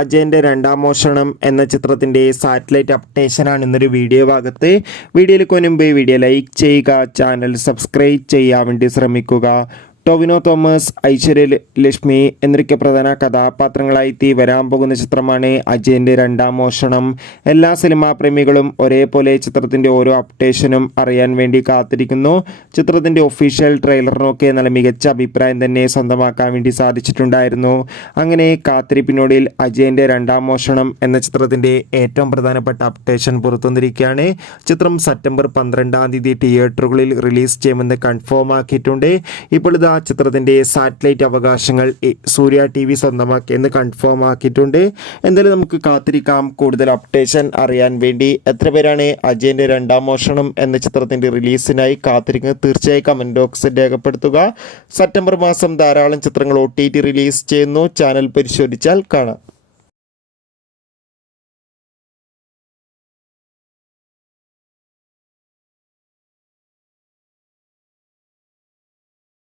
അജയൻ്റെ രണ്ടാം മോഷണം എന്ന ചിത്രത്തിൻ്റെ സാറ്റലൈറ്റ് അപ്ഡേഷനാണ് ഇന്നൊരു വീഡിയോ ഭാഗത്ത്. വീഡിയോയിൽ മുൻപ് വീഡിയോ ലൈക്ക് ചെയ്യുക, ചാനൽ സബ്സ്ക്രൈബ് ചെയ്യാൻ വേണ്ടി ശ്രമിക്കുക. ടൊവിനോ തോമസ്, ഐശ്വര്യ ലക്ഷ്മി എന്നൊക്കെ പ്രധാന കഥാപാത്രങ്ങളായി വരാൻ പോകുന്ന ചിത്രമാണ് അജയൻ്റെ രണ്ടാം മോഷണം. എല്ലാ സിനിമാ പ്രേമികളും ഒരേപോലെ ചിത്രത്തിൻ്റെ ഓരോ അപ്ഡേഷനും അറിയാൻ വേണ്ടി കാത്തിരിക്കുന്നു. ചിത്രത്തിൻ്റെ ഒഫീഷ്യൽ ട്രെയിലറിനൊക്കെ നല്ല മികച്ച അഭിപ്രായം തന്നെ സ്വന്തമാക്കാൻ വേണ്ടി സാധിച്ചിട്ടുണ്ടായിരുന്നു. അങ്ങനെ കാത്തിരിപ്പിനോടിൽ അജയൻ്റെ രണ്ടാം മോഷണം എന്ന ചിത്രത്തിൻ്റെ ഏറ്റവും പ്രധാനപ്പെട്ട അപ്ഡേഷൻ പുറത്തുവന്നിരിക്കുകയാണ്. ചിത്രം സെപ്റ്റംബർ 12 തിയേറ്ററുകളിൽ റിലീസ് ചെയ്യുമെന്ന് കൺഫേം ആക്കിയിട്ടുണ്ട്. ഇപ്പോൾ ചിത്രത്തിൻ്റെ സാറ്റലൈറ്റ് അവകാശങ്ങൾ സൂര്യ TV സ്വന്തമാക്കിയെന്ന് കൺഫേം ആക്കിയിട്ടുണ്ട്. എന്തായാലും നമുക്ക് കാത്തിരിക്കാം കൂടുതൽ അപ്ഡേഷൻ അറിയാൻ വേണ്ടി. എത്ര പേരാണ് അജയൻ്റെ രണ്ടാം മോഷണം എന്ന ചിത്രത്തിൻ്റെ റിലീസിനായി കാത്തിരിക്കുന്നത്? തീർച്ചയായും കമൻറ്റ് ബോക്സിൽ രേഖപ്പെടുത്തുക. സെപ്റ്റംബർ മാസം ധാരാളം ചിത്രങ്ങൾ OTT റിലീസ് ചെയ്യുന്നു. ചാനൽ പരിശോധിച്ചാൽ കാണാം.